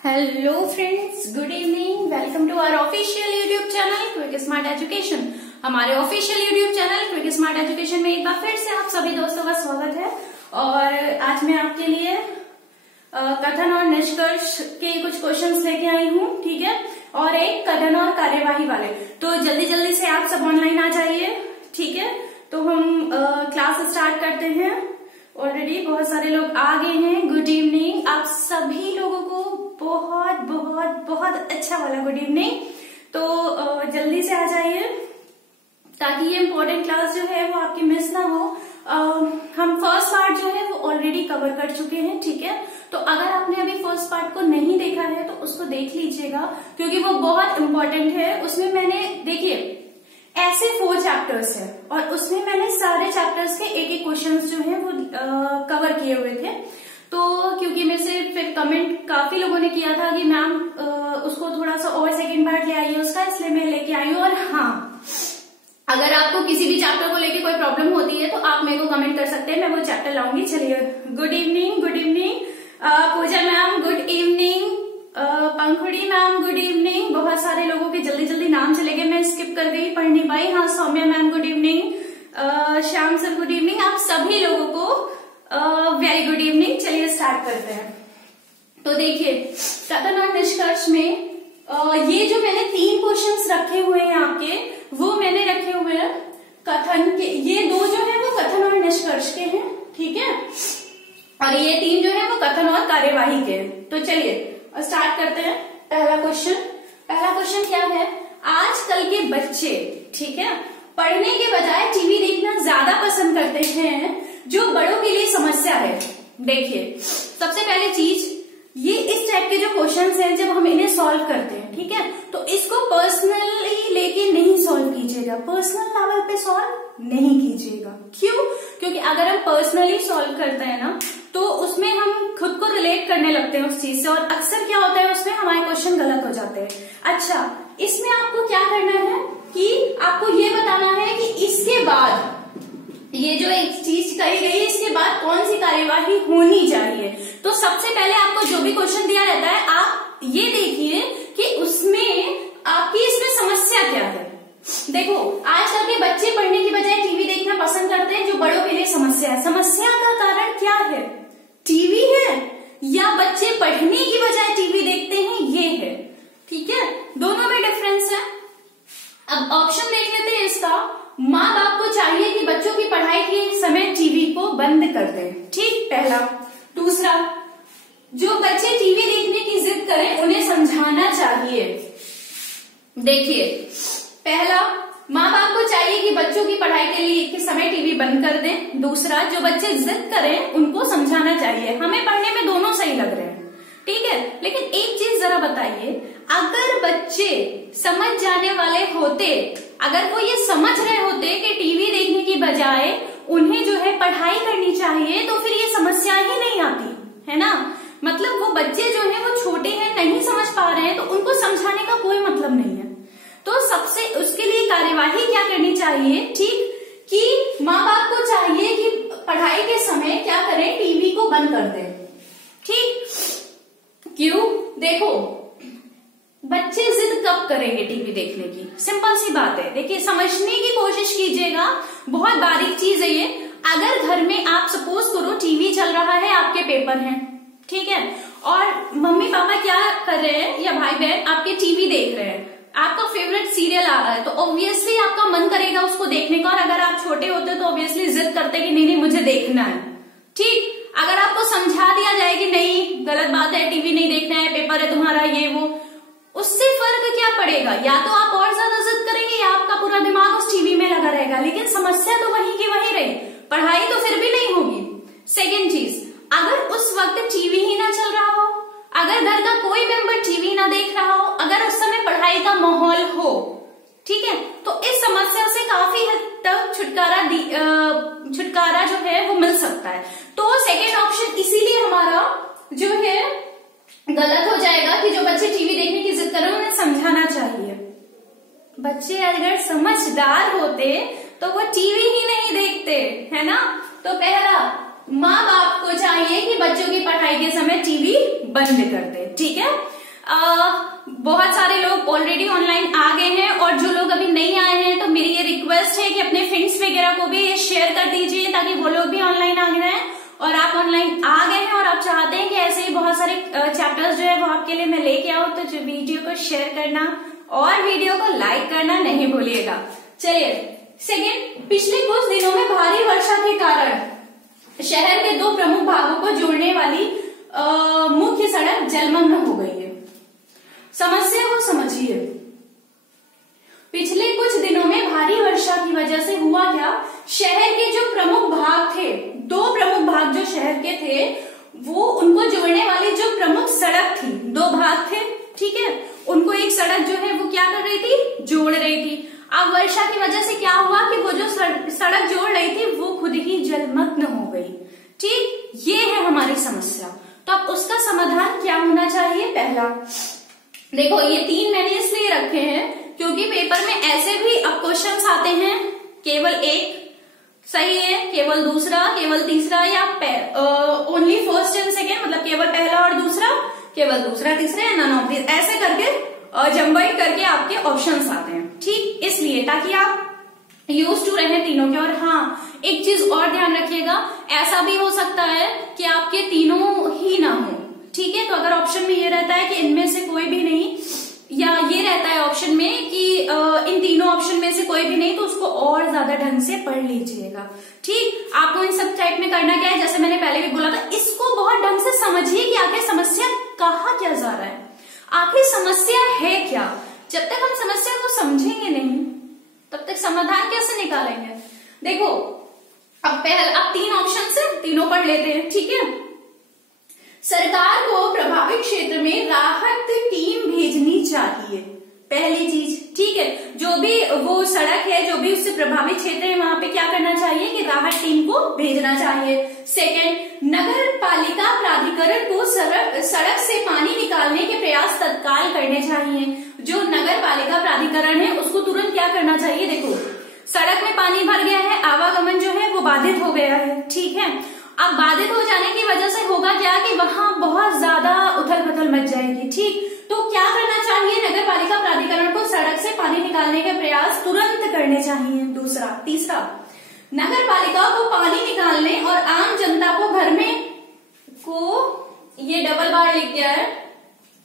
Hello friends, good evening. Welcome to our official YouTube channel quick smart education. हमारे official YouTube channel quick smart education में एक बार फिर से आप सभी दोस्तों का स्वागत है। और आज मैं आपके लिए कथन और निष्कर्ष के कुछ क्वेश्चंस लेके आई हूँ, ठीक है, और एक कथन और कार्यवाही वाले। तो जल्दी जल्दी से आप सब ऑनलाइन आ जाइए, ठीक है। तो हम क्लास स्टार्ट करते हैं। ऑलरेडी बहुत सारे लोग आ गए हैं। गुड इवनिंग आप सभी लोगों को, बहुत बहुत बहुत अच्छा वाला गुड इवनिंग। तो जल्दी से आ जाइए ताकि ये इम्पोर्टेंट क्लास जो है वो आपकी मिस ना हो। हम फर्स्ट पार्ट जो है वो ऑलरेडी कवर कर चुके हैं, ठीक है। तो अगर आपने अभी फर्स्ट पार्ट को नहीं देखा है तो उसको देख लीजिएगा, क्योंकि वो बहुत इम्पोर्टेंट है। उसमें मैंने, देखिए, ऐसे 4 चैप्टर्स है और उसमें मैंने सारे चैप्टर्स के एक एक क्वेश्चंस जो है वो कवर किए हुए थे। तो क्योंकि मेरे से फिर कमेंट काफी लोगों ने किया था कि मैम उसको थोड़ा सा और सेकंड पार्ट ले आइए उसका, इसलिए मैं लेके आई हूँ। और हाँ, अगर आपको किसी भी चैप्टर को लेके कोई प्रॉब्लम होती है तो आप मेरे को कमेंट कर सकते हैं, मैं वो चैप्टर लाऊंगी। चलिए, गुड इवनिंग, गुड इवनिंग पूजा मैम, गुड इवनिंग पंखुड़ी मैम, गुड इवनिंग। बहुत सारे लोगों के जल्दी जल्दी नाम चले गए, मैं स्किप कर गई, पढ़ नहीं पाई। हाँ, Saumya ma'am good evening, Shyam sir good evening. आप सभी लोगों को वेरी गुड इवनिंग। चलिए स्टार्ट करते हैं। तो देखिए, कथन और निष्कर्ष में ये जो मैंने 3 क्वेश्चंस रखे हुए हैं आपके, वो मैंने रखे हुए हैं कथन के। ये 2 जो है वो कथन और निष्कर्ष के हैं, ठीक है, और ये 3 जो है वो कथन और कार्यवाही के हैं। तो चलिए स्टार्ट करते हैं। पहला क्वेश्चन क्या है? आजकल के बच्चे, ठीक है, पढ़ने के बजाय टीवी देखना ज्यादा पसंद करते हैं, जो बड़ों के लिए समस्या है। देखिए, सबसे पहली चीज, ये इस टाइप के जो क्वेश्चंस हैं, जब हम इन्हें सॉल्व करते हैं, ठीक है, तो इसको पर्सनली लेके नहीं सॉल्व कीजिएगा, पर्सनल लेवल पे सॉल्व नहीं कीजिएगा। क्यों? क्योंकि अगर हम पर्सनली सॉल्व करते हैं ना, तो उसमें हम खुद को रिलेट करने लगते हैं उस चीज से, और अक्सर क्या होता है, उसमें हमारे क्वेश्चन गलत हो जाते हैं। अच्छा, इसमें आपको क्या करना है कि आपको ये बताना है कि इसके बाद ये जो एक चीज कही गई है, इसके बाद कौन सी कार्यवाही होनी चाहिए। तो सबसे पहले आपको जो भी क्वेश्चन दिया रहता है, आप ये देखिए कि उसमें आपकी इसमें समस्या क्या है। देखो, आजकल के बच्चे पढ़ने की बजाय टीवी देखना पसंद करते हैं, जो बड़ों के लिए समस्या है। समस्या का कारण क्या है? टीवी है या बच्चे पढ़ने की बजाय टीवी देखते हैं, ये है, ठीक है। दोनों में डिफरेंस है। अब ऑप्शन देख लेते हैं इसका। माँ बाप को चाहिए कि बच्चों की पढ़ाई के समय टीवी को बंद कर दें, ठीक, पहला। दूसरा, जो बच्चे टीवी देखने की जिद करें उन्हें समझाना चाहिए। देखिए, पहला, माँ बाप को चाहिए कि बच्चों की पढ़ाई के समय टीवी बंद कर दें। दूसरा, जो बच्चे जिद करें उनको समझाना चाहिए। हमें पढ़ने में दोनों सही लग रहे हैं, ठीक है। लेकिन एक चीज जरा बताइए, अगर बच्चे समझ जाने वाले होते, अगर वो ये समझ रहे होते कि टीवी देखने की बजाय उन्हें जो है पढ़ाई करनी चाहिए, तो फिर ये समस्या ही नहीं आती, है ना। मतलब वो बच्चे जो है वो छोटे हैं, नहीं समझ पा रहे हैं, तो उनको समझाने का कोई मतलब नहीं है। तो सबसे उसके लिए कार्यवाही क्या करनी चाहिए, ठीक, कि माँ बाप को चाहिए कि पढ़ाई के समय क्या करें, टीवी को बंद कर दें, ठीक। क्यों? देखो, बच्चे जिद कब करेंगे टीवी देखने की? सिंपल सी बात है। देखिए, समझने की कोशिश कीजिएगा, बहुत बारीक चीज है ये। अगर घर में आप सपोज करो टीवी चल रहा है, आपके पेपर हैं, ठीक है, और मम्मी पापा क्या कर रहे हैं या भाई बहन आपके टीवी देख रहे हैं, आपका फेवरेट सीरियल आ रहा है, तो ऑब्वियसली आपका मन करेगा उसको देखने का। और अगर आप छोटे होते तो ऑब्वियसली जिद करते कि नहीं नहीं मुझे देखना है, ठीक। अगर आपको समझा दिया जाए कि नहीं, गलत बात है, टीवी नहीं देखना है, पेपर है तुम्हारा, ये वो, उससे फर्क क्या पड़ेगा? या तो आप और ज्यादा जिद करेंगे या आपका पूरा दिमाग उस टीवी में लगा रहेगा। लेकिन समस्या तो वहीं की वहीं रही, पढ़ाई तो फिर भी नहीं होगी। सेकेंड चीज, अगर उस वक्त टीवी ही ना चल रहा हो, अगर घर का कोई मेंबर टीवी ना देख रहा हो, अगर उस समय पढ़ाई का माहौल हो, ठीक है, तो इस समस्या से काफी हद तक छुटकारा जो है वो मिल सकता है। तो सेकेंड ऑप्शन इसीलिए हमारा जो है गलत हो जाएगा कि जो बच्चे टीवी देखने की जिद करें उन्हें समझाना चाहिए। बच्चे अगर समझदार होते तो वो टीवी ही नहीं देखते, है ना। तो पहला, माँ बाप को चाहिए कि बच्चों की पढ़ाई के समय टीवी बंद कर दे। ठीक है। बहुत सारे लोग ऑलरेडी ऑनलाइन आ गए हैं और जो लोग अभी नहीं आए हैं तो मेरी ये रिक्वेस्ट है कि अपने फ्रेंड्स वगैरह को भी शेयर कर दीजिए ताकि वो लोग भी ऑनलाइन आ गए हैं और आप ऑनलाइन आ गए हैं और आप चाहते हैं कि ऐसे ही बहुत सारे चैप्टर्स जो है वो आपके लिए मैं लेके आऊं, तो जो वीडियो को शेयर करना और वीडियो को लाइक करना नहीं भूलिएगा। चलिए सेकेंड, पिछले कुछ दिनों में भारी वर्षा के कारण शहर के 2 प्रमुख भागों को जोड़ने वाली मुख्य सड़क जलमग्न हो गई है। समस्या को समझिए। पिछले कुछ दिनों में भारी वर्षा की वजह से हुआ क्या, शहर के जो प्रमुख भाग थे, 2 प्रमुख भाग जो शहर के थे, वो उनको जोड़ने वाली जो प्रमुख सड़क थी, 2 भाग थे, ठीक है, उनको एक सड़क जो है वो क्या कर रही थी, जोड़ रही थी। अब वर्षा की वजह से क्या हुआ कि वो जो सड़क जोड़ रही थी वो खुद ही जलमग्न हो गई। ठीक, ये है हमारी समस्या। तो अब उसका समाधान क्या होना चाहिए? पहला, देखो ये 3 मैंने इसलिए रखे हैं क्योंकि पेपर में ऐसे भी अब क्वेश्चंस आते हैं, केवल एक सही है, केवल दूसरा, केवल तीसरा, या ओनली फर्स्ट एंड सेकेंड, मतलब केवल पहला और दूसरा, केवल दूसरा तीसरा, या नन ऑफ दिस, ऐसे करके जम्बाई करके आपके ऑप्शंस आते हैं। ठीक, इसलिए ताकि आप यूज टू रहे तीनों के। और हाँ, एक चीज और ध्यान रखिएगा, ऐसा भी हो सकता है कि आपके तीनों ही ना हो, ठीक है। तो अगर ऑप्शन में ये रहता है कि इनमें से कोई भी नहीं, या ये रहता है ऑप्शन में कि इन तीनों ऑप्शन में से कोई भी नहीं, तो उसको और ज्यादा ढंग से पढ़ लीजिएगा। ठीक, आपको इन सब टाइप में करना क्या है, जैसे मैंने पहले भी बोला था, इसको बहुत ढंग से समझिए कि आखिर समस्या कहा क्या जा रहा है, आखिर समस्या है क्या। जब तक हम समस्या को समझेंगे नहीं तब तक समाधान कैसे निकालेंगे। देखो अब 3 ऑप्शन से तीनों पढ़ लेते हैं, ठीक है। सरकार को प्रभावित क्षेत्र में राहत टीम भेजनी चाहिए, पहली चीज, ठीक है। जो भी वो सड़क है, जो भी उससे प्रभावित क्षेत्र है, वहां पे क्या करना चाहिए कि राहत टीम को भेजना चाहिए। सेकंड, नगर पालिका प्राधिकरण को सड़क से पानी निकालने के प्रयास तत्काल करने चाहिए। जो नगर पालिका प्राधिकरण है उसको तुरंत क्या करना चाहिए, देखो सड़क में पानी भर गया है, आवागमन जो है वो बाधित हो गया है, ठीक है। अब बाधित हो जाने की वजह से होगा क्या कि वहां बहुत ज्यादा उथल पुथल मच जाएगी, ठीक। तो क्या करना चाहिए, नगर पालिका प्राधिकरण को सड़क से पानी निकालने के प्रयास तुरंत करने चाहिए। दूसरा, तीसरा, नगर पालिका को पानी निकालने और आम जनता को घर में को, ये डबल बार लिख दिया है,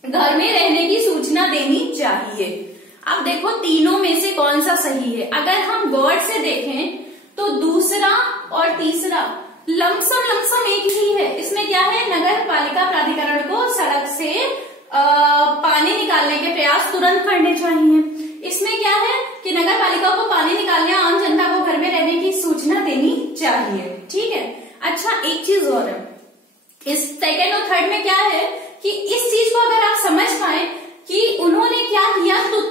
घर में रहने की सूचना देनी चाहिए। अब देखो तीनों में से कौन सा सही है। अगर हम गौर से देखें तो दूसरा और तीसरा लमसम एक ही है। इसमें क्या है, नगर पालिका प्राधिकरण को सड़क से पानी निकालने के प्रयास तुरंत करने चाहिए। इसमें क्या है कि नगर पालिका को पानी निकालने, आम जनता को घर में रहने की सूचना देनी चाहिए, ठीक है। अच्छा, एक चीज और है, इस सेकेंड और थर्ड में क्या है कि इस चीज को अगर आप समझ पाए कि उन्होंने क्या किया, तो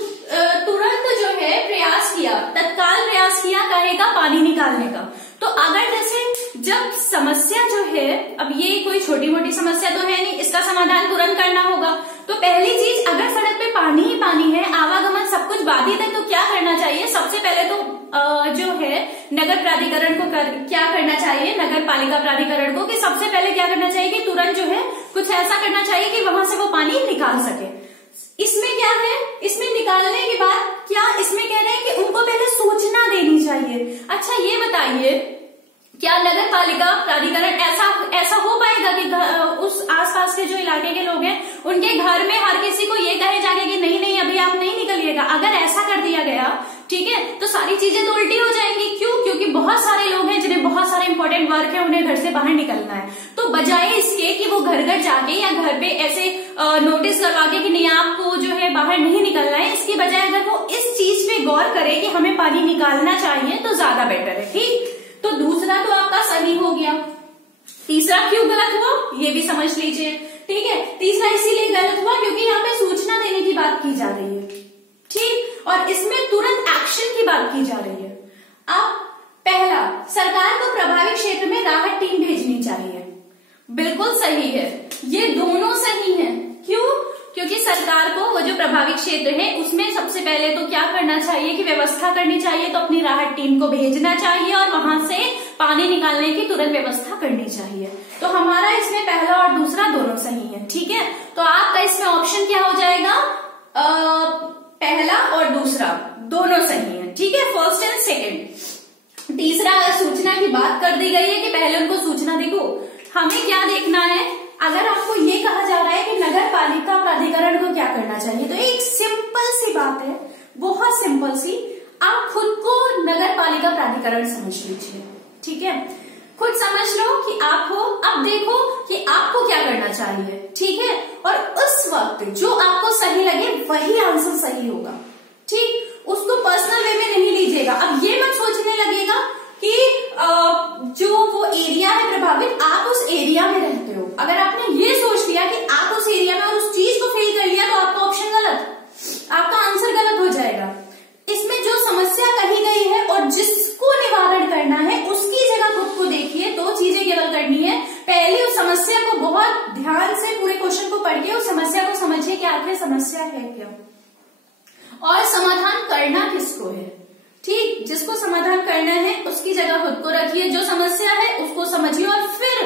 तुरंत जो है प्रयास किया, तत्काल प्रयास किया कहेगा पानी निकालने का। तो अगर जैसे जब समस्या जो है, अब ये कोई छोटी मोटी समस्या तो है नहीं, इसका समाधान तुरंत करना होगा। तो पहली चीज, अगर सड़क पे पानी ही पानी है, आवागमन सब कुछ बाधित है, तो क्या करना चाहिए, सबसे पहले तो जो है नगर प्राधिकरण को क्या करना चाहिए, नगर पालिका प्राधिकरण को, कि सबसे पहले क्या करना चाहिए कि तुरंत जो है कुछ ऐसा करना चाहिए कि वहां से वो पानी निकाल सके। इसमें क्या है, इसमें निकालने के बाद क्या इसमें कह रहे हैं कि उनको पहले सूचना देनी चाहिए। अच्छा ये बताइए, क्या नगर पालिका प्राधिकरण ऐसा हो पाएगा कि उस आसपास के जो इलाके के लोग हैं उनके घर में हर किसी को ये कहे जाएगा कि नहीं नहीं अभी आप नहीं निकलिएगा। अगर ऐसा कर दिया गया, ठीक है, तो सारी चीजें तो उल्टी हो जाएंगी। क्यों? क्योंकि बहुत सारे लोग हैं जिन्हें बहुत सारे इंपॉर्टेंट वर्क है, उन्हें घर से बाहर निकलना है। तो बजाय इसके कि वो घर घर जाके या घर पे ऐसे नोटिस करवा के कि नहीं आपको जो है बाहर नहीं निकलना है, इसकी बजाय अगर वो इस चीज पे गौर करे कि हमें पानी निकालना चाहिए तो ज्यादा बेटर है, ठीक। तो दूसरा तो आपका सही हो गया। तीसरा क्यों गलत हुआ ये भी समझ लीजिए, ठीक है। तीसरा इसीलिए गलत हुआ क्योंकि यहाँ पे सूचना देने की बात की जा रही है, ठीक, और इसमें तुरंत एक्शन की बात की जा रही है। अब पहला, सरकार को प्रभावित क्षेत्र में राहत टीम भेजनी चाहिए, बिल्कुल सही है, ये दोनों सही है। क्यों? क्योंकि सरकार को वो जो प्रभावित क्षेत्र है उसमें सबसे पहले तो क्या करना चाहिए कि व्यवस्था करनी चाहिए, तो अपनी राहत टीम को भेजना चाहिए और वहां से पानी निकालने की तुरंत व्यवस्था करनी चाहिए। तो हमारा इसमें पहला और दूसरा दोनों सही है, ठीक है। तो आपका इसमें ऑप्शन क्या हो जाएगा, पहला और दूसरा दोनों सही है। ठीक है, फर्स्ट एंड सेकंड। तीसरा, सूचना की बात कर दी गई है कि पहले उनको सूचना, देखो हमें क्या देखना है, अगर आपको ये कहा जा रहा है कि नगर पालिका प्राधिकरण को क्या करना चाहिए, तो एक सिंपल सी बात है, बहुत सिंपल सी, आप खुद को नगर पालिका प्राधिकरण समझ लीजिए। ठीक है, खुद समझ लो कि आप हो, अब देखो कि आपको क्या करना चाहिए। ठीक है, और उस वक्त जो आपको सही लगे वही आंसर सही होगा। ठीक, उसको पर्सनल वे में नहीं लीजिएगा। अब ये मत सोचने लगेगा कि जो वो एरिया है प्रभावित, आप उस एरिया में रहते हो। अगर आपने ये सोच लिया कि आप उस एरिया में और उस चीज को फील कर लिया, तो आपका ऑप्शन गलत, आपका आंसर गलत हो जाएगा। इसमें जो समस्या कही गई है और जिसको निवारण करना है उसकी जगह खुद को देखिए। दो चीजें केवल करनी है, पहले उस समस्या को बहुत ध्यान से पूरे क्वेश्चन को पढ़ के उस समस्या को समझिए कि आखिर समस्या है क्या और समाधान करना किसको है। ठीक, जिसको समाधान करना है उसकी जगह खुद को रखिए, जो समस्या है उसको समझिए और फिर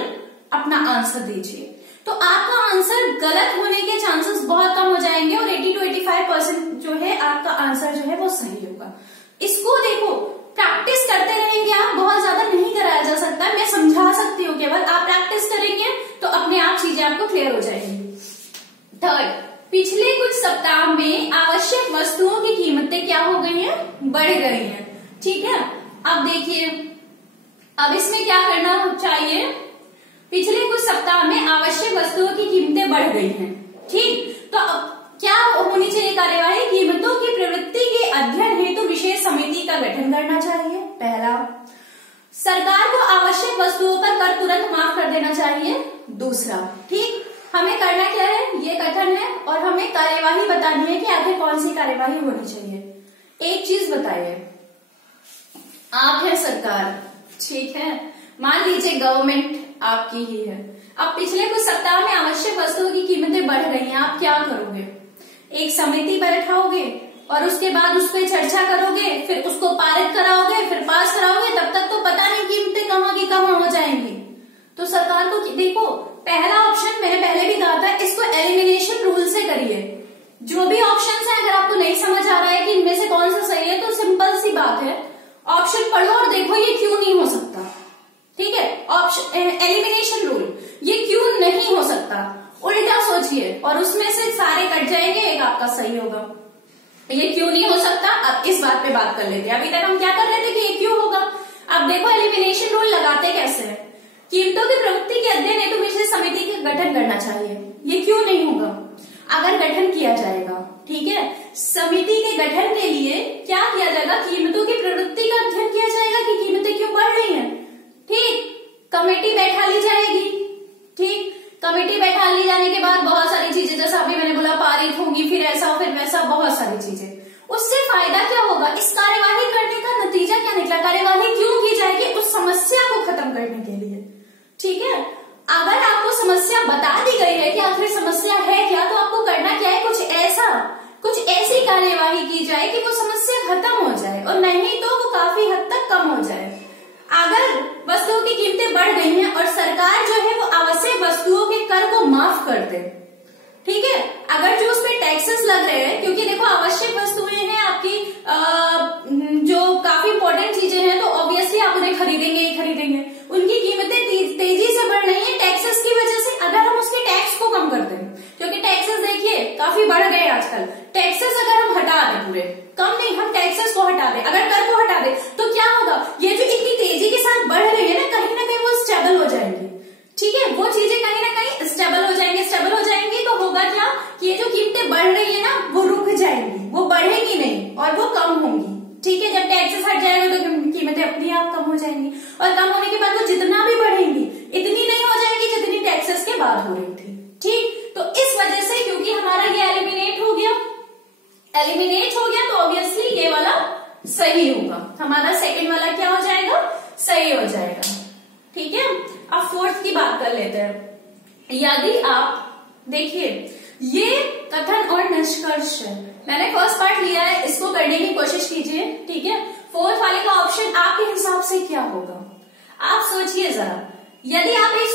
अपना आंसर दीजिए। तो आपका आंसर गलत होने के चांसेस बहुत कम हो जाएंगे और 80 to 85% जो है आपका आंसर जो है वो सही होगा। इसको देखो, प्रैक्टिस करते रहेंगे आप, बहुत ज्यादा नहीं कराया जा सकता, मैं समझा सकती हूँ केवल, आप प्रैक्टिस करेंगे तो अपने आप चीजें आपको क्लियर हो जाएंगी। थर्ड, पिछले कुछ सप्ताह में आवश्यक वस्तुओं की कीमतें क्या हो गई हैं, बढ़ गई हैं। ठीक है, अब देखिए, अब इसमें क्या करना चाहिए, पिछले कुछ सप्ताह में आवश्यक वस्तुओं की कीमतें बढ़ गई हैं। ठीक, तो अब क्या होनी चाहिए कार्यवाही, कीमतों की प्रवृत्ति के अध्ययन हेतु विशेष समिति का गठन करना चाहिए। पहला, सरकार को आवश्यक वस्तुओं पर कर तुरंत माफ कर देना चाहिए। दूसरा, ठीक, हमें करना क्या है, ये कथन है और हमें कार्यवाही बतानी है कि आखिर कौन सी कार्यवाही होनी चाहिए। एक चीज बताइए, आप है सरकार, ठीक है, मान लीजिए गवर्नमेंट आपकी ही है। अब पिछले कुछ सप्ताह में आवश्यक वस्तुओं की कीमतें बढ़ गई हैं, आप क्या करोगे, एक समिति बैठाओगे और उसके बाद उस पर चर्चा करोगे, फिर उसको पारित कराओगे, फिर पास कराओगे, तब तक तो पता नहीं कीमतें कहाँ की कहाँ हो जाएंगी। तो सरकार को देखो, पहला ऑप्शन मैंने पहले भी कहा था, इसको एलिमिनेशन रूल से करिए। जो भी ऑप्शन है, अगर आपको नहीं समझ आ रहा है कि इनमें से कौन सा सही है, तो सिंपल सी बात है, ऑप्शन पढ़ो और देखो ये क्यों नहीं हो सकता। ठीक है, ऑप्शन एलिमिनेशन रूल, ये क्यों नहीं हो सकता, उल्टा सोचिए और उसमें से सारे कट जाएंगे, एक आपका सही होगा। ये क्यों नहीं हो सकता, अब इस बात पे बात कर लेते हैं। अभी तक हम क्या कर रहे थे कि ये क्यों होगा। अब देखो एलिमिनेशन रूल लगाते कैसे है, कीमतों की प्रवृत्ति के अध्ययन हेतु विशेष समिति का गठन करना चाहिए। ये क्यों नहीं होगा, अगर गठन किया जाएगा, ठीक है, समिति के गठन के लिए क्या किया जाएगा, कीमतों की प्रवृत्ति का अध्ययन किया जाएगा कि कीमतें क्यों बढ़ रही हैं। ठीक, कमेटी बैठा ली जाएगी। ठीक, कमेटी बैठा ली जाने के बाद बहुत सारी चीजें, जैसा अभी मैंने बोला, पारित होंगी, फिर ऐसा फिर वैसा, बहुत सारी चीजें। उससे फायदा क्या होगा, इस कार्यवाही करने का नतीजा क्या निकला, कार्यवाही क्यों की जाएगी, उस समस्या को खत्म करने के लिए। ठीक है, अगर आपको समस्या बता दी गई है कि आखिर समस्या है क्या, तो आपको करना क्या है, कुछ ऐसी कार्यवाही की जाए कि वो समस्या खत्म हो जाए, और नहीं तो वो काफी हद तक कम हो जाए। अगर वस्तुओं की कीमतें बढ़ गई हैं और सरकार जो है वो आवश्यक वस्तुओं के कर को माफ कर दे, ठीक है, अगर जो उसपे टैक्सेस लग रहे हैं, क्योंकि देखो आवश्यक वस्तुएं हैं आपकी, जो काफी इंपॉर्टेंट चीजें हैं, तो ऑब्वियसली आप उन्हें खरीदेंगे ही खरीदेंगे, उनकी कीमतें तेजी से बढ़ रही है टैक्सेस की वजह से। अगर हम उसके टैक्स को कम कर दें, क्योंकि टैक्सेस देखिए काफी बढ़ गए आजकल, टैक्सेस अगर हम हटा दें, पूरे कम नहीं, हम टैक्सेस को हटा दें, अगर कर को हटा दें, तो क्या होगा, ये जो इतनी तेजी के साथ बढ़ रही है ना कहीं वो स्टेबल हो जाएंगी। ठीक है, वो चीजें कहीं ना कहीं स्टेबल हो जाएंगी, तो होगा क्या कि ये जो कीमतें बढ़ रही है ना वो रुक जाएंगी, वो बढ़ेंगी नहीं और वो कम होंगी। ठीक है, जब टैक्सेस हट जाएगा तो कीमतें अपने आप कम हो जाएंगी, और कम होने के बाद वो जितना भी बढ़ेंगी इतनी नहीं हो जाएंगी जितनी टैक्सेस के बाद हो रही थी। ठीक, तो इस वजह से, क्योंकि हमारा ये एलिमिनेट हो गया, तो ऑब्वियसली ये वाला सही होगा, हमारा सेकंड वाला क्या हो जाएगा, सही हो जाएगा। ठीक है, अब फोर्थ की बात कर लेते हैं। यदि आप देखिए, ये कथन और निष्कर्ष है, मैंने फर्स्ट पार्ट लिया है, इसको करने की कोशिश कीजिए। ठीक है, फोर्थ वाले का ऑप्शन आपके हिसाब से क्या होगा, आप सोचिए जरा। यदि आप एक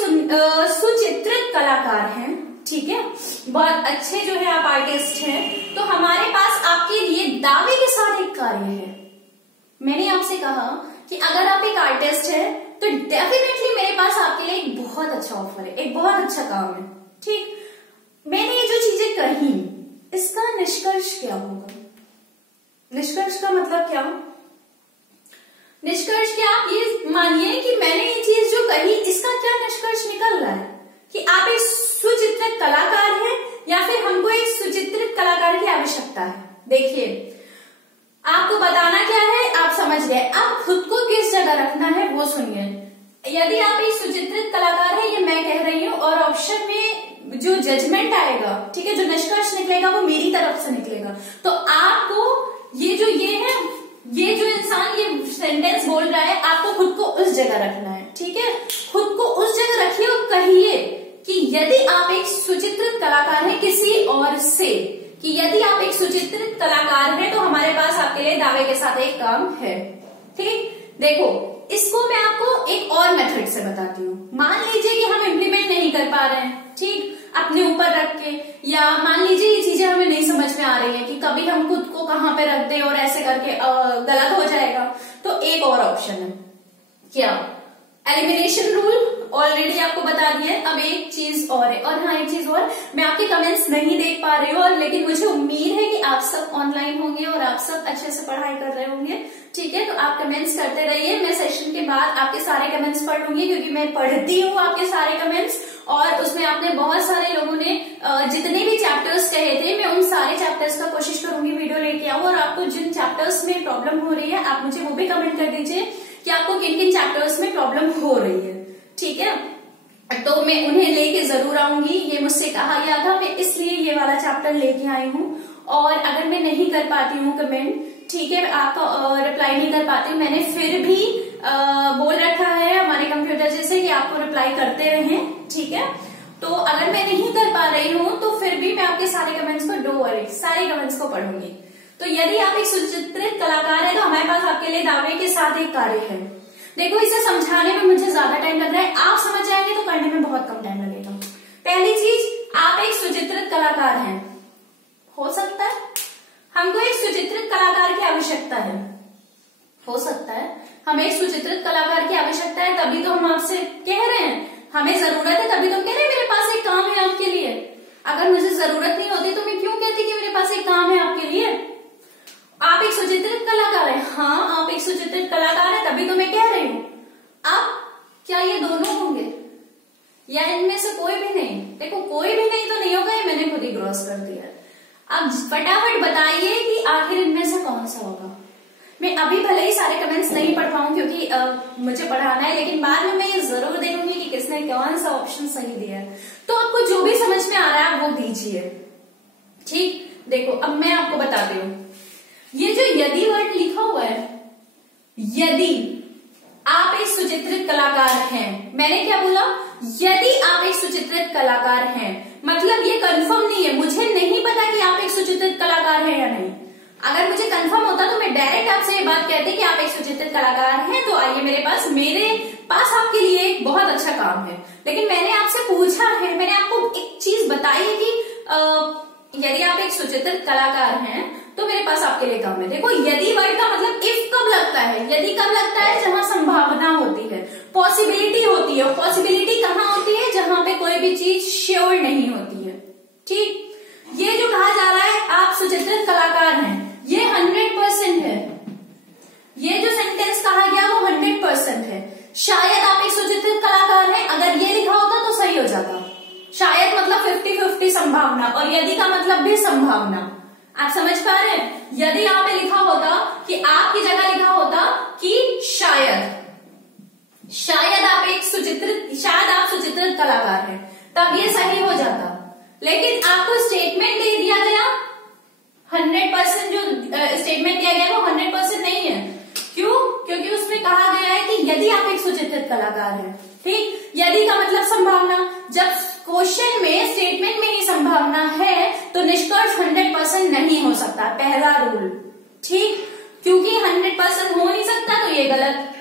सुचित्रित कलाकार हैं, ठीक है, बहुत अच्छे जो है आप आर्टिस्ट हैं, तो हमारे पास आपके लिए दावे के साथ एक कार्य है। मैंने आपसे कहा कि अगर आप एक आर्टिस्ट हैं तो डेफिनेटली मेरे पास आपके लिए एक बहुत अच्छा ऑफर है, एक बहुत अच्छा काम है। ठीक, मैंने ये जो चीजें कही इसका निष्कर्ष क्या होगा? निष्कर्ष का मतलब क्या? निष्कर्ष क्या, आप ये मानिए कि मैंने ये चीज जो कही इसका क्या निष्कर्ष निकल रहा है कि आप एक सुचित्रित कलाकार हैं या फिर हमको एक सुचित्रित कलाकार की आवश्यकता है। देखिए, आपको बताना क्या है, आप समझ गए। आप खुद को किस जगह रखना है वो सुनिए। यदि आप एक सुचित्रित कलाकार है, ये मैं कह रही हूँ, और ऑप्शन में जो जजमेंट आएगा, ठीक है, जो निष्कर्ष निकलेगा वो मेरी तरफ से निकलेगा। तो आपको ये जो इंसान ये सेंटेंस बोल रहा है, आपको खुद को उस जगह रखना है। ठीक है, खुद को उस जगह रखिए और कहिए कि यदि आप एक सुचित्रित कलाकार हैं किसी और से, कि यदि आप एक सुचित्रित कलाकार हैं तो हमारे पास आपके लिए दावे के साथ एक काम है। ठीक, देखो इसको मैं आपको एक और मेथड से बताती हूँ। मान लीजिए कि हम इम्प्लीमेंट नहीं कर पा रहे हैं, ठीक, अपने ऊपर रख के, या मान लीजिए ये चीजें हमें नहीं समझ में आ रही है कि कभी हम खुद को कहाँ पे रख दें और ऐसे करके गलत हो जाएगा। तो एक और ऑप्शन है, क्या? एलिमिनेशन रूल ऑलरेडी आपको बता दिया है। अब एक चीज और है, और हाँ एक चीज और, मैं आपके कमेंट्स नहीं देख पा रही हूँ, लेकिन मुझे उम्मीद है कि आप सब ऑनलाइन होंगे और आप सब अच्छे से पढ़ाई कर रहे होंगे। ठीक है, तो आप कमेंट्स करते रहिए। मैं सेशन के बाद आपके सारे कमेंट्स पढ़ लूंगी, क्योंकि मैं पढ़ती हूँ आपके सारे कमेंट्स, और उसमें आपने बहुत सारे लोगों ने जितने भी चैप्टर्स कहे थे, मैं उन सारे चैप्टर्स का कोशिश करूंगी वीडियो लेके आऊं। और आपको जिन चैप्टर्स में प्रॉब्लम हो रही है, आप मुझे वो भी कमेंट कर दीजिए कि आपको किन किन चैप्टर्स में प्रॉब्लम हो रही है। ठीक है, तो मैं उन्हें लेके जरूर आऊंगी। ये मुझसे कहा गया था, मैं इसलिए ये वाला चैप्टर लेके आई हूँ। और अगर मैं नहीं कर पाती हूँ कमेंट, ठीक है, आपका रिप्लाई नहीं कर पाती हूँ, मैंने फिर भी बोल रखा है हमारे कंप्यूटर जैसे कि आपको रिप्लाई करते रहें। ठीक है, तो अगर मैं नहीं कर पा रही हूँ तो फिर भी मैं आपके सारे कमेंट्स को, डोंट वरी, सारे कमेंट्स को पढ़ूंगी। तो यदि आप एक सुचित्रित कलाकार है तो हमारे पास आपके लिए दावे के साथ एक कार्य है। देखो, इसे समझाने में मुझे ज्यादा टाइम लग रहा है, आप समझ जाएंगे तो करने में बहुत कम टाइम लगेगा। पहली चीज, आप एक सुचित्रित कलाकार हैं। हो सकता है हमको एक सुचित्रित कलाकार की आवश्यकता है, हो सकता है हमें एक सुचित्रित कलाकार की आवश्यकता है, तभी तो हम आपसे कह रहे हैं हमें जरूरत है, तभी तो कह रहे हैं मेरे पास एक काम है आपके लिए। अगर मुझे जरूरत नहीं होती तो मैं क्यों कहती कि मेरे पास एक काम है आपके लिए? आप एक सुचित्रित कलाकार है, हाँ आप एक सुचित्रित कलाकार है, तभी तो मैं कह रही हूँ। अब क्या ये दोनों होंगे या इनमें से कोई भी नहीं? देखो, कोई भी नहीं तो नहीं होगा, ये मैंने खुद ही क्रॉस कर दिया। अब फटाफट बताइए कि आखिर इनमें से कौन सा होगा। मैं अभी भले ही सारे कमेंट्स नहीं पढ़ पाऊं क्योंकि मुझे पढ़ाना है, लेकिन बाद में मैं ये जरूर देखूंगी कि किसने कौन सा ऑप्शन सही दिया है। तो आपको जो भी समझ में आ रहा है वो दीजिए। ठीक, देखो अब मैं आपको बताती हूँ, ये जो यदि वर्ड लिखा हुआ है, यदि आप एक सुचित्रित कलाकार हैं, मैंने क्या बोला? यदि आप एक सुचित्रित कलाकार हैं, मतलब ये कंफर्म नहीं है, मुझे नहीं पता कि आप एक सुचित्रित कलाकार हैं या नहीं। अगर मुझे कंफर्म होता तो मैं डायरेक्ट आपसे ये बात कहती कि आप एक सुचित्रित कलाकार हैं, तो आइए मेरे पास आपके लिए एक बहुत अच्छा काम है। लेकिन मैंने आपसे पूछा है, मैंने आपको एक चीज बताई है कि यदि आप एक सुचित्रित कलाकार हैं तो मेरे पास आपके लिए काम है। देखो, यदि वर्ड का मतलब इफ कब लगता है? यदि कब लगता है? जहां संभावना होती है, पॉसिबिलिटी होती है। पॉसिबिलिटी कहाँ होती है? जहां पे कोई भी चीज श्योर नहीं होती है। ठीक, ये जो कहा जा रहा है आप सुचित्रित कलाकार हैं, ये 100% है। ये जो सेंटेंस कहा गया वो 100% है। शायद आप एक सुचित्रित कलाकार हैं, अगर ये लिखा होता तो सही हो जाता। शायद मतलब 50-50 संभावना, और यदि का मतलब भी संभावना। आप समझ पा रहे हैं? यदि यहाँ पे लिखा होता कि आपकी जगह लिखा होता कि शायद आप एक सुचित्रित कलाकार हैं, तब ये सही हो जाता। लेकिन आपको स्टेटमेंट दे दिया गया 100%, जो स्टेटमेंट दिया गया वो 100% नहीं है। क्यों? क्योंकि उसमें कहा गया है कि यदि आप एक सुचित्रित कलाकार हैं। ठीक, यदि का मतलब संभावना। जब क्वेश्चन में, स्टेटमेंट में ही संभावना है तो निष्कर्ष 100% नहीं हो सकता, पहला रूल। ठीक, क्योंकि 100% हो नहीं सकता तो ये गलत,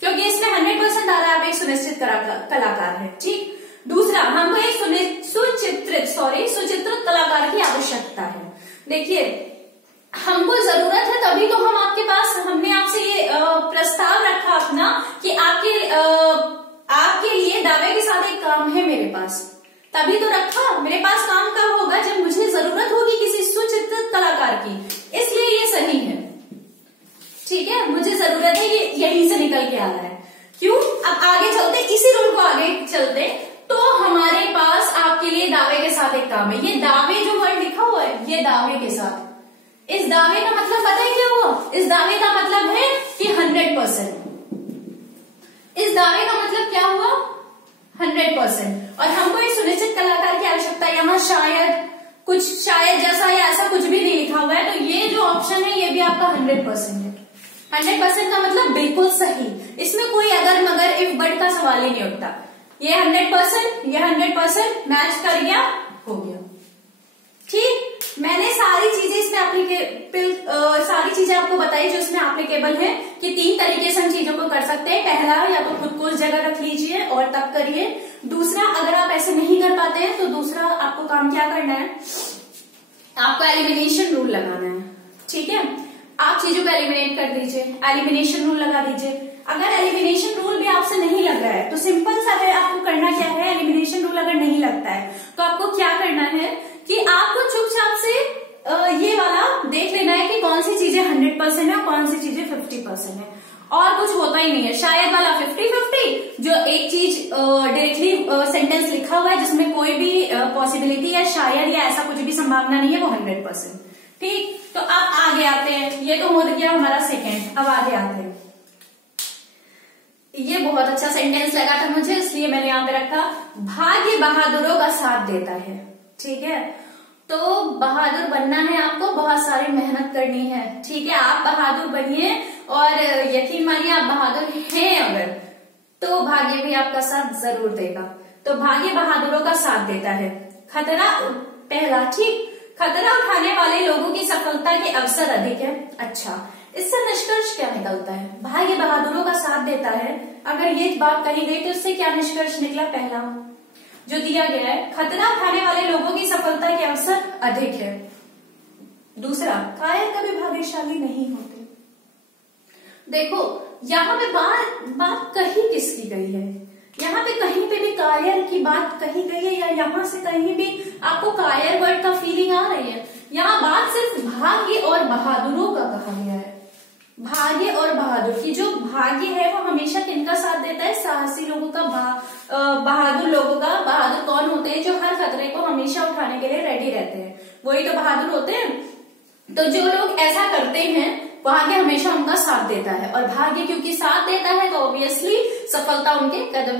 क्योंकि इसमें 100% आ रहा है आप एक सुनिश्चित कलाकार है। ठीक, दूसरा, हमको एक सुचित्रित कलाकार की आवश्यकता है। देखिए, हमको जरूरत है तभी तो हम आपके पास, हमने आपसे ये प्रस्ताव रखा अपना कि आपके लिए दावे के साथ एक काम है मेरे पास, तभी तो रखा। मेरे पास काम कब होगा? जब मुझे जरूरत होगी किसी सुचित्रित कलाकार की, इसलिए ये सही है। ठीक है, मुझे जरूरत है, ये यहीं से निकल के आ रहा है। क्यों? अब आगे चलते, इसी रूल को आगे चलते, तो हमारे पास आपके लिए दावे के साथ एक काम है। ये दावे जो वर्ड लिखा हुआ है, ये दावे के साथ, इस दावे का मतलब पता है क्या हुआ? इस दावे का मतलब है कि 100%। इस दावे का मतलब क्या हुआ? 100%। और हमको एक सुनिश्चित कलाकार की आवश्यकता है। यहाँ शायद जैसा या ऐसा कुछ भी नहीं लिखा हुआ है, तो ये जो ऑप्शन है ये भी आपका 100% है। 100% का मतलब बिल्कुल सही, इसमें कोई अगर मगर इफ बट का सवाल ही नहीं उठता। ये 100%, ये 100% मैच कर गया, हो गया। ठीक, मैंने सारी चीजें इसमें सारी चीजें आपको बताई जो इसमें एप्लीकेबल है, कि 3 तरीके से हम चीजों को कर सकते हैं। पहला, या तो खुद को उस जगह रख लीजिए और तब करिए। दूसरा, अगर आप ऐसे नहीं कर पाते हैं तो दूसरा आपको काम क्या करना है? आपको एलिमिनेशन रूल लगाना है। ठीक है, आप चीजों को एलिमिनेट कर दीजिए, एलिमिनेशन रूल लगा दीजिए। अगर एलिमिनेशन रूल भी आपसे नहीं लग रहा है तो सिंपल सा है, आपको करना क्या है? एलिमिनेशन रूल अगर नहीं लगता है तो आपको क्या करना है कि आपको चुपचाप से ये वाला देख लेना है कि कौन सी चीजें 100% है और कौन सी चीजें 50% है, और कुछ होता ही नहीं है। शायद वाला 50-50, जो एक चीज डायरेक्टली सेंटेंस लिखा हुआ है जिसमें कोई भी पॉसिबिलिटी या शायद या ऐसा कुछ भी संभावना नहीं है, वो 100%। ठीक, तो अब आगे आते हैं। ये तो हो गया हमारा सेकेंड। अब आगे आते हैं। ये बहुत अच्छा सेंटेंस लगा था मुझे, इसलिए मैंने यहाँ पे रखा, भाग्य बहादुरों का साथ देता है। ठीक है, तो बहादुर बनना है आपको, बहुत सारी मेहनत करनी है। ठीक है, आप बहादुर बनिए, और यकीन मानिए आप बहादुर हैं अगर, तो भाग्य भी आपका साथ जरूर देगा। तो भाग्य बहादुरों का साथ देता है। खतरा, पहला, ठीक, खतरा उठाने वाले लोगों की सफलता के अवसर अधिक है। अच्छा, इससे निष्कर्ष क्या निकलता है? भाग्य बहादुरों का साथ देता है, अगर ये बात कही गई तो इससे क्या निष्कर्ष निकला? पहला जो दिया गया है, खतरा उठाने वाले लोगों की सफलता के अवसर अधिक है। दूसरा, कायर कभी भाग्यशाली नहीं होते। देखो, यहाँ पे बात कही किसकी गई है? यहाँ पे कहीं पे भी कायर की बात कही गई है, या यहाँ से कहीं भी आपको कायर वर्ड का फीलिंग आ रही है? यहाँ बात सिर्फ भाग्य और बहादुरों का कहा गया है। भाग्य और बहादुर की, जो भाग्य है वो हमेशा किनका साथ देता है? साहसी लोगों का, बहादुर लोगों का। बहादुर कौन होते हैं? जो हर खतरे को हमेशा उठाने के लिए रेडी रहते हैं, वही तो बहादुर होते हैं। तो जो लोग ऐसा करते हैं, भाग्य हमेशा उनका साथ देता है, और भाग्य क्योंकि साथ देता है तो ऑब्वियसली सफलता उनके कदम